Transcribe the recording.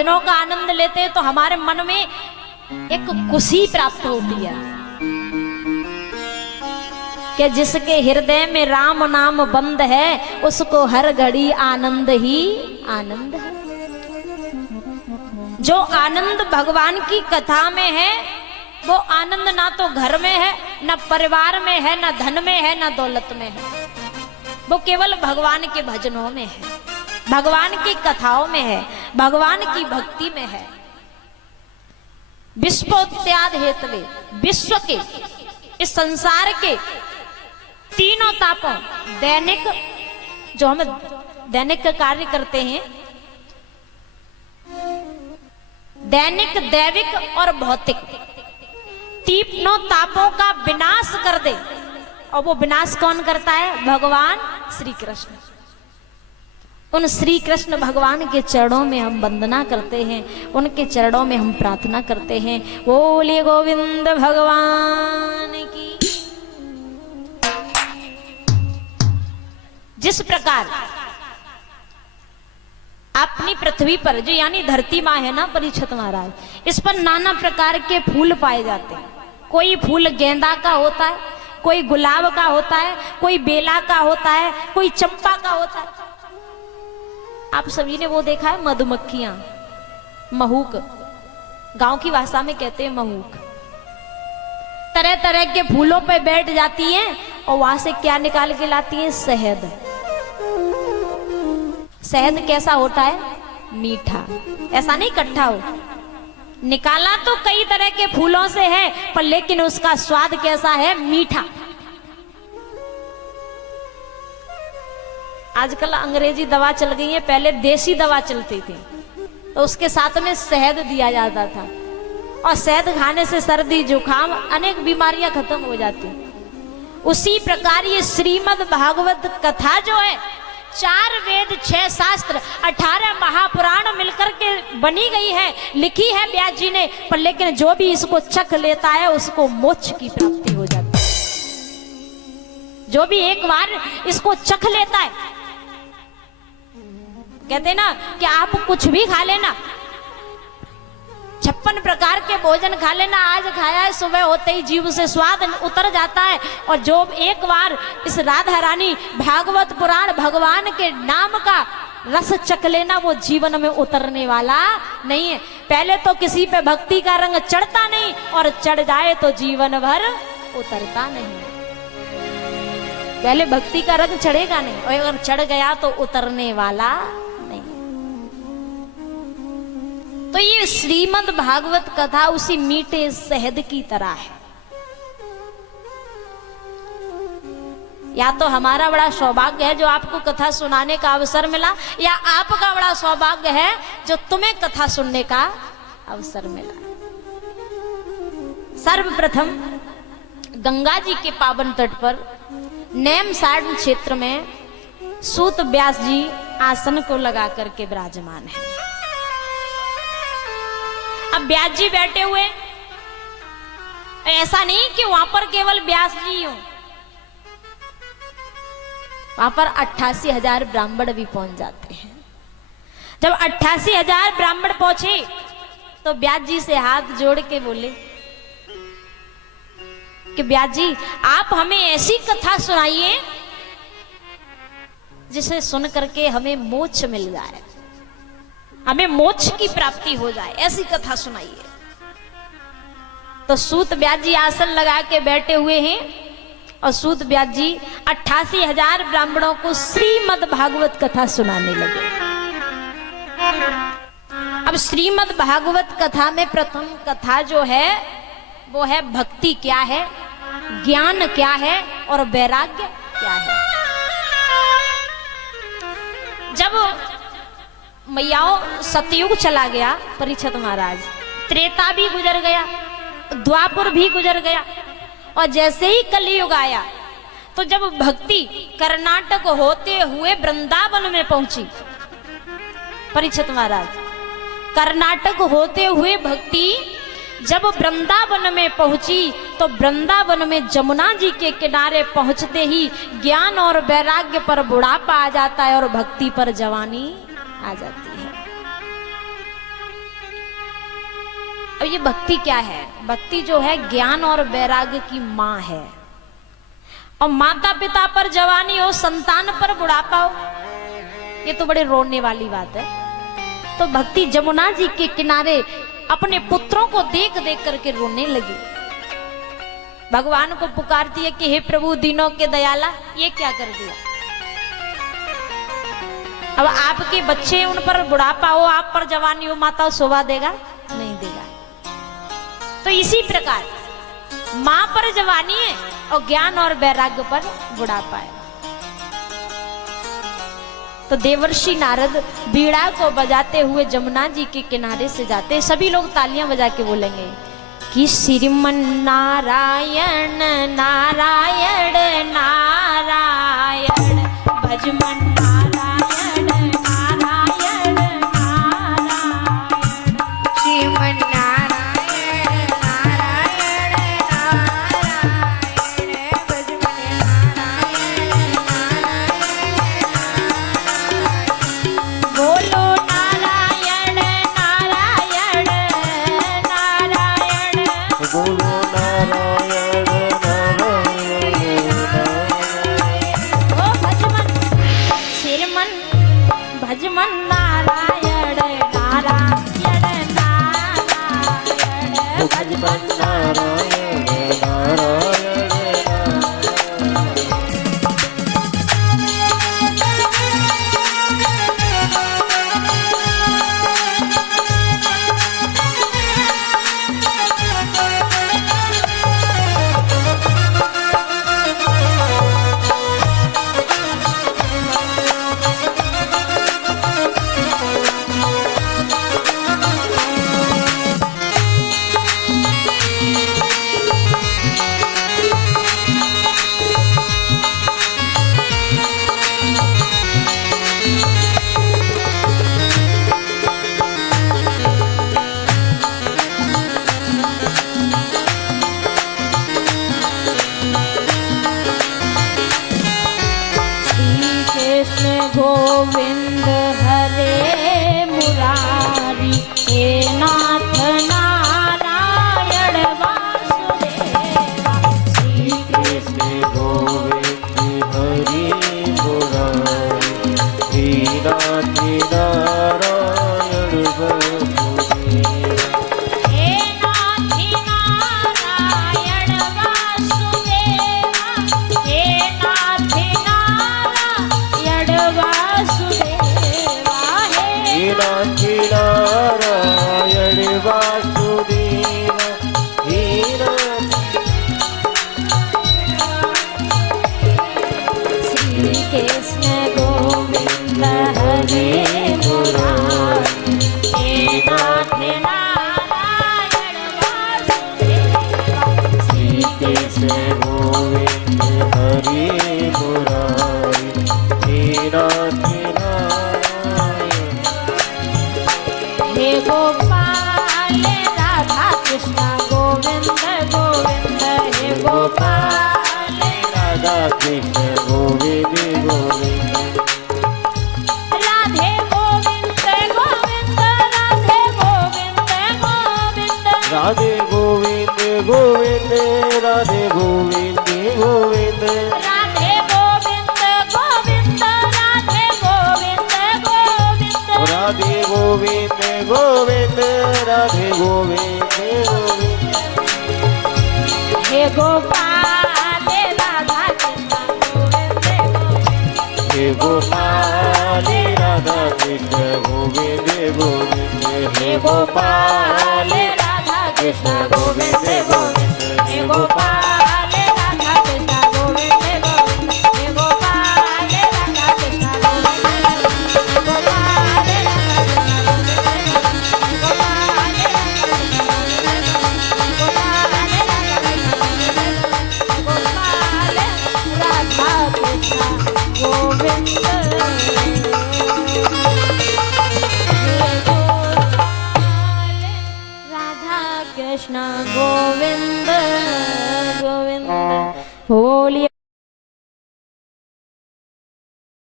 भजनों का आनंद लेते हैं तो हमारे मन में एक खुशी प्राप्त होती है कि जिसके हृदय में राम नाम बंद है उसको हर घड़ी आनंद ही आनंद है। जो आनंद भगवान की कथा में है वो आनंद ना तो घर में है, ना परिवार में है, ना धन में है, ना दौलत में है। वो केवल भगवान के भजनों में है, भगवान की कथाओं में है, भगवान की भक्ति में है। विश्वोत्याद हेतवे, विश्व के इस संसार के तीनों तापों, दैनिक जो हम दैनिक कार्य करते हैं, दैनिक, दैविक और भौतिक, तीनों तापों का विनाश कर दे। और वो विनाश कौन करता है? भगवान श्री कृष्ण। उन श्री कृष्ण भगवान के चरणों में हम वंदना करते हैं, उनके चरणों में हम प्रार्थना करते हैं। बोलिए गोविंद भगवान की। जिस प्रकार अपनी पृथ्वी पर, जो यानी धरती माँ है ना परीक्षित महाराज, इस पर नाना प्रकार के फूल पाए जाते हैं। कोई फूल गेंदा का होता है, कोई गुलाब का होता है, कोई बेला का होता है, कोई चंपा का होता है। आप सभी ने वो देखा है मधुमक्खियां, महूक, गांव की भाषा में कहते हैं महूक, तरह तरह के फूलों पे बैठ जाती हैं और वहां से क्या निकाल के लाती हैं? शहद। शहद कैसा होता है? मीठा। ऐसा नहीं इकट्ठा हो, निकाला तो कई तरह के फूलों से है, पर लेकिन उसका स्वाद कैसा है? मीठा। आजकल अंग्रेजी दवा चल गई है, पहले देसी दवा चलती थी, तो उसके साथ में शहद दिया जाता था, और शहद खाने से सर्दी जुकाम अनेक बीमारियां खत्म हो जाती। उसी प्रकार ये श्रीमद् भागवत कथा जो है, 4 वेद, 6 शास्त्र, 18 महापुराण मिलकर के बनी गई है, लिखी है व्यास जी ने, पर लेकिन जो भी इसको चख लेता है उसको मोक्ष की प्राप्ति हो जाती है। जो भी एक बार इसको चख लेता है, कहते ना कि आप कुछ भी खा लेना, 56 प्रकार के भोजन खा लेना, आज खाया है, सुबह होते ही जीभ से स्वाद उतर जाता है। और जो एक बार इस राधा रानी भागवत पुराण भगवान के नाम का रस चख लेना, वो जीवन में उतरने वाला नहीं है। पहले तो किसी पे भक्ति का रंग चढ़ता नहीं, और चढ़ जाए तो जीवन भर उतरता नहीं। पहले भक्ति का रंग चढ़ेगा नहीं, और अगर चढ़ गया तो उतरने वाला नहीं। तो ये श्रीमद् भागवत कथा उसी मीठे शहद की तरह है। या तो हमारा बड़ा सौभाग्य है जो आपको कथा सुनाने का अवसर मिला, या आपका बड़ा सौभाग्य है जो तुम्हें कथा सुनने का अवसर मिला। सर्वप्रथम गंगा जी के पावन तट पर नेमसारण क्षेत्र में सूत व्यास जी आसन को लगा करके विराजमान है। अब व्यास जी बैठे हुए, ऐसा नहीं कि वहां पर केवल व्यास जी हो, वहां पर 88,000 ब्राह्मण भी पहुंच जाते हैं। जब 88,000 ब्राह्मण पहुंचे तो व्यास जी से हाथ जोड़ के बोले कि व्यास जी आप हमें ऐसी कथा सुनाइए जिसे सुन करके हमें मोक्ष मिल जाए, हमें मोक्ष की प्राप्ति हो जाए, ऐसी कथा सुनाइए। तो सूत व्यास जी आसन लगा के बैठे हुए हैं, और सूत व्यास जी 88,000 ब्राह्मणों को श्रीमद् भागवत कथा सुनाने लगे। अब श्रीमद् भागवत कथा में प्रथम कथा जो है वो है भक्ति क्या है, ज्ञान क्या है, और वैराग्य क्या है। जब मैयाओं सतयुग चला गया परीक्षित महाराज, त्रेता भी गुजर गया, द्वापर भी गुजर गया, और जैसे ही कलयुग आया तो जब भक्ति कर्नाटक होते हुए वृंदावन में पहुंची, परीक्षित महाराज कर्नाटक होते हुए भक्ति जब वृंदावन में पहुंची तो वृंदावन में जमुना जी के किनारे पहुंचते ही ज्ञान और वैराग्य पर बुढ़ापा आ जाता है और भक्ति पर जवानी आ जाती है। अब ये भक्ति क्या है? भक्ति जो है ज्ञान और वैराग्य की माँ है। और माता पिता पर जवानी हो, संतान पर बुढ़ापा हो, ये तो बड़े रोने वाली बात है। तो भक्ति जमुना जी के किनारे अपने पुत्रों को देख देख करके रोने लगी। भगवान को पुकारती है कि हे प्रभु दीनों के दयाला, ये क्या कर दिया? अब आपके बच्चे, उन पर बुढ़ापा हो, आप पर जवानी हो, माता शोभा देगा? नहीं देगा। तो इसी प्रकार मां पर जवानी है और ज्ञान और वैराग्य पर बुढ़ापा है। तो देवर्षि नारद बीड़ा को बजाते हुए जमुना जी के किनारे से जाते, सभी लोग तालियां बजा के बोलेंगे कि श्रीमन नारायण नारायण नारायण भजमन नारायण नारायण नारायण श्रीमन नारायण नारायण नारायण भजमन नारायण नारायण बोलो नारायण नारायण नारायण बोलो नारायण नारायण ओ भजमन श्रीमन भजमन नारायण नारायण नारायण भजमन नारायण नारायण गोविंद हरे मुरारी हे नाथ नारायण वासुदेवा श्री कृष्ण गोविंद हरि मुरारी हे नाथ नारायण वासुदेवा हे नाथ नारायण वासुदेवा हे नाथ नारायण वासुदेवा हे नाथ नारायण वासुदेवा हे नाथ श्री कृष्ण गोविंद हरे मुरारी हे नाथ नारायण वासुदेवा श्री कृष्ण गोविंद हरि मुरारी हे नाथ नारायण हे गोपाल राधा कृष्ण गोविंद गोविंद हे गोपाल राधा कृष्ण गोविंद गोविंद राधे गोविंद गोविंद राधे गोविंद गोविंद राधे गोविंद गोविंद राधे गोविंद गोविंद राधे गोविंद गोविंद राधे गोविंद गोविंद राधे गोविंद गोविंद राधे गोविंद गोविंद हे गोपाल राधा कृष्ण गोविंद गोविंद हे गोपाल राधा कृष्ण गोविंद गोविंद हे गोपाल